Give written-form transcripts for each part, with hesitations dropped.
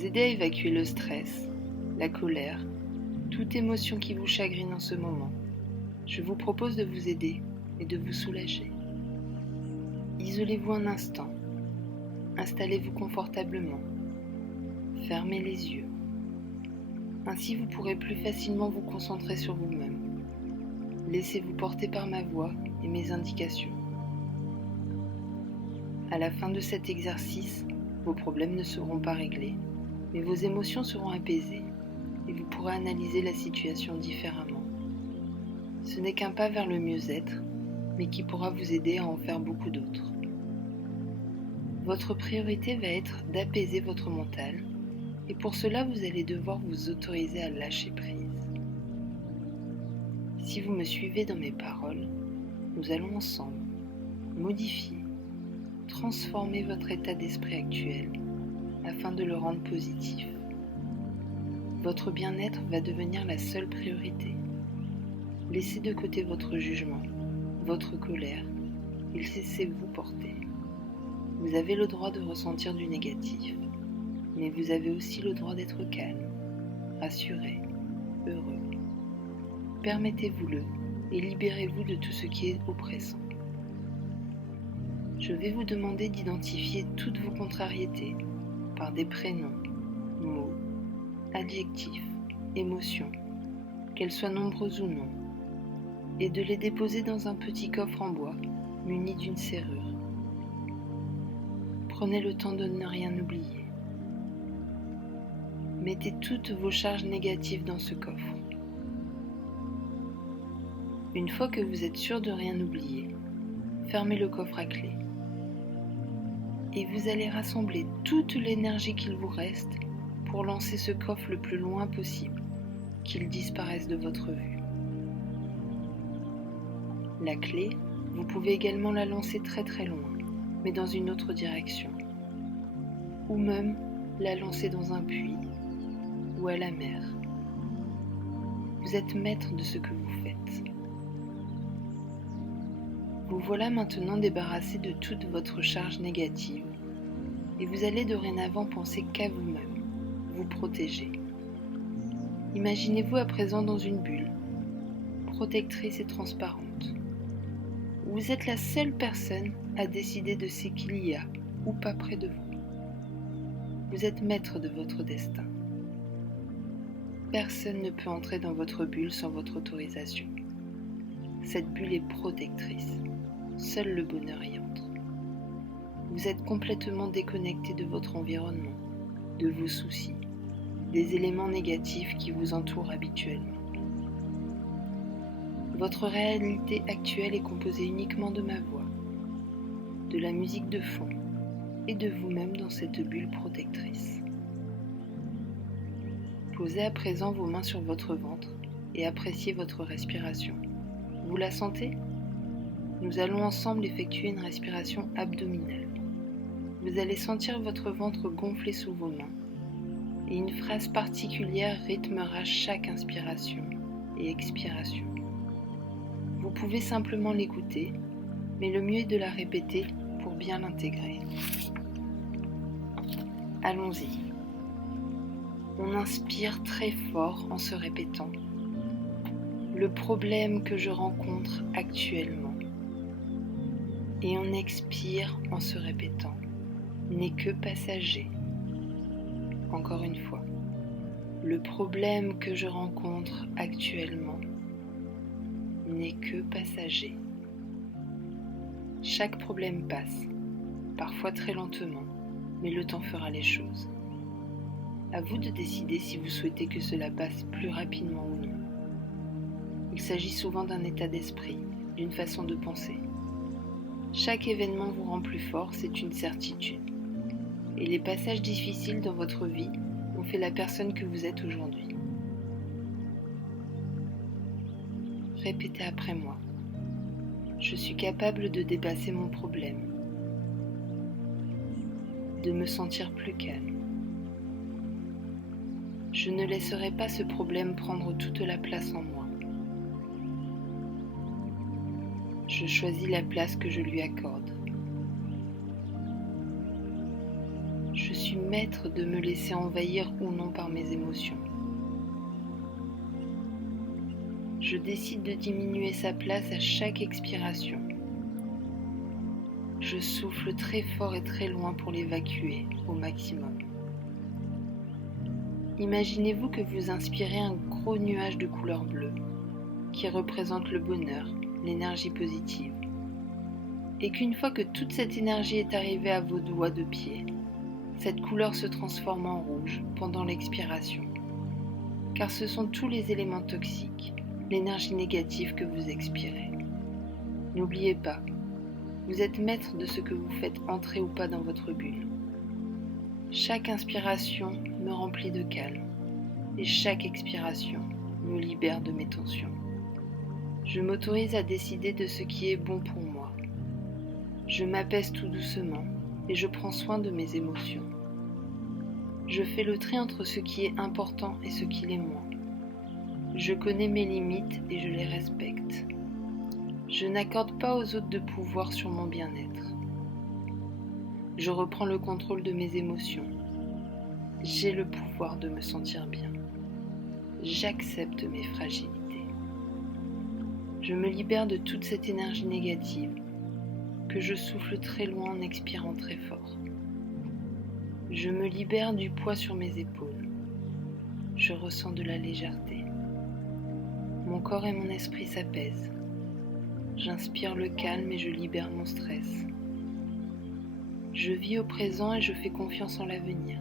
vous aider à évacuer le stress, la colère, toute émotion qui vous chagrine en ce moment. Je vous propose de vous aider et de vous soulager. Isolez-vous un instant, installez-vous confortablement, fermez les yeux. Ainsi vous pourrez plus facilement vous concentrer sur vous-même. Laissez-vous porter par ma voix et mes indications. À la fin de cet exercice, vos problèmes ne seront pas réglés, mais vos émotions seront apaisées et vous pourrez analyser la situation différemment. Ce n'est qu'un pas vers le mieux-être, mais qui pourra vous aider à en faire beaucoup d'autres. Votre priorité va être d'apaiser votre mental, et pour cela vous allez devoir vous autoriser à lâcher prise. Si vous me suivez dans mes paroles, nous allons ensemble modifier, transformer votre état d'esprit actuel afin de le rendre positif. Votre bien-être va devenir la seule priorité. Laissez de côté votre jugement, votre colère et laissez-vous porter. Vous avez le droit de ressentir du négatif, mais vous avez aussi le droit d'être calme, rassuré, heureux. Permettez-vous-le et libérez-vous de tout ce qui est oppressant. Je vais vous demander d'identifier toutes vos contrariétés par des prénoms, mots, adjectifs, émotions, qu'elles soient nombreuses ou non, et de les déposer dans un petit coffre en bois muni d'une serrure. Prenez le temps de ne rien oublier. Mettez toutes vos charges négatives dans ce coffre. Une fois que vous êtes sûr de rien oublier, fermez le coffre à clé. Et vous allez rassembler toute l'énergie qu'il vous reste pour lancer ce coffre le plus loin possible, qu'il disparaisse de votre vue. La clé, vous pouvez également la lancer très très loin, mais dans une autre direction. Ou même la lancer dans un puits ou à la mer. Vous êtes maître de ce que vous faites. Vous voilà maintenant débarrassé de toute votre charge négative et vous allez dorénavant penser qu'à vous-même, vous protéger. Imaginez-vous à présent dans une bulle, protectrice et transparente. Vous êtes la seule personne à décider de ce qu'il y a ou pas près de vous. Vous êtes maître de votre destin. Personne ne peut entrer dans votre bulle sans votre autorisation. Cette bulle est protectrice. Seul le bonheur y entre. Vous êtes complètement déconnecté de votre environnement, de vos soucis, des éléments négatifs qui vous entourent habituellement. Votre réalité actuelle est composée uniquement de ma voix, de la musique de fond et de vous-même dans cette bulle protectrice. Posez à présent vos mains sur votre ventre et appréciez votre respiration. Vous la sentez ? Nous allons ensemble effectuer une respiration abdominale. Vous allez sentir votre ventre gonfler sous vos mains et une phrase particulière rythmera chaque inspiration et expiration. Vous pouvez simplement l'écouter, mais le mieux est de la répéter pour bien l'intégrer. Allons-y. On inspire très fort en se répétant « Le problème que je rencontre actuellement » et on expire en se répétant « N'est que passager ». Encore une fois. Le problème que je rencontre actuellement n'est que passager. Chaque problème passe, parfois très lentement, mais le temps fera les choses. À vous de décider si vous souhaitez que cela passe plus rapidement ou non. Il s'agit souvent d'un état d'esprit, d'une façon de penser. Chaque événement vous rend plus fort, c'est une certitude. Et les passages difficiles dans votre vie ont fait la personne que vous êtes aujourd'hui. Répétez après moi. Je suis capable de dépasser mon problème, de me sentir plus calme. Je ne laisserai pas ce problème prendre toute la place en moi. Je choisis la place que je lui accorde. Je suis suis maître de me laisser envahir ou non par mes émotions. Je décide de diminuer sa place à chaque expiration. Je souffle très fort et très loin pour l'évacuer au maximum. Imaginez-vous que vous inspirez un gros nuage de couleur bleue qui représente le bonheur, l'énergie positive, et qu'une fois que toute cette énergie est arrivée à vos doigts de pied, cette couleur se transforme en rouge pendant l'expiration, car ce sont tous les éléments toxiques, l'énergie négative que vous expirez. N'oubliez pas, vous êtes maître de ce que vous faites entrer ou pas dans votre bulle. Chaque inspiration me remplit de calme et chaque expiration me libère de mes tensions. Je m'autorise à décider de ce qui est bon pour moi. Je m'apaise tout doucement et je prends soin de mes émotions. Je fais le tri entre ce qui est important et ce qui l'est moins. Je connais mes limites et je les respecte. Je n'accorde pas aux autres de pouvoir sur mon bien-être. Je reprends le contrôle de mes émotions. J'ai le pouvoir de me sentir bien. J'accepte mes fragilités. Je me libère de toute cette énergie négative que je souffle très loin en expirant très fort. Je me libère du poids sur mes épaules. Je ressens de la légèreté. Mon corps et mon esprit s'apaisent. J'inspire le calme et je libère mon stress. Je vis au présent et je fais confiance en l'avenir.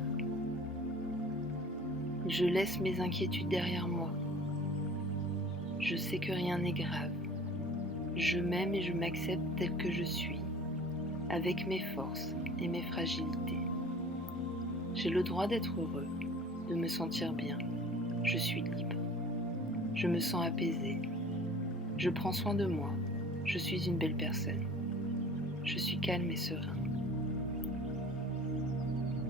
Je laisse mes inquiétudes derrière moi. Je sais que rien n'est grave. Je m'aime et je m'accepte tel que je suis, avec mes forces et mes fragilités. J'ai le droit d'être heureux, de me sentir bien. Je suis libre. Je me sens apaisée. Je prends soin de moi. Je suis une belle personne. Je suis calme et serein.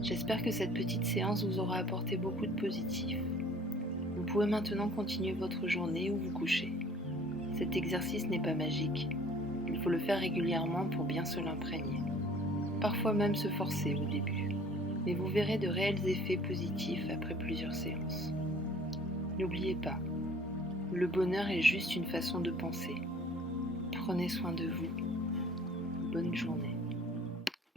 J'espère que cette petite séance vous aura apporté beaucoup de positif. Vous pouvez maintenant continuer votre journée ou vous coucher. Cet exercice n'est pas magique. Il faut le faire régulièrement pour bien se l'imprégner. Parfois même se forcer au début. Mais vous verrez de réels effets positifs après plusieurs séances. N'oubliez pas, le bonheur est juste une façon de penser. Prenez soin de vous. Bonne journée.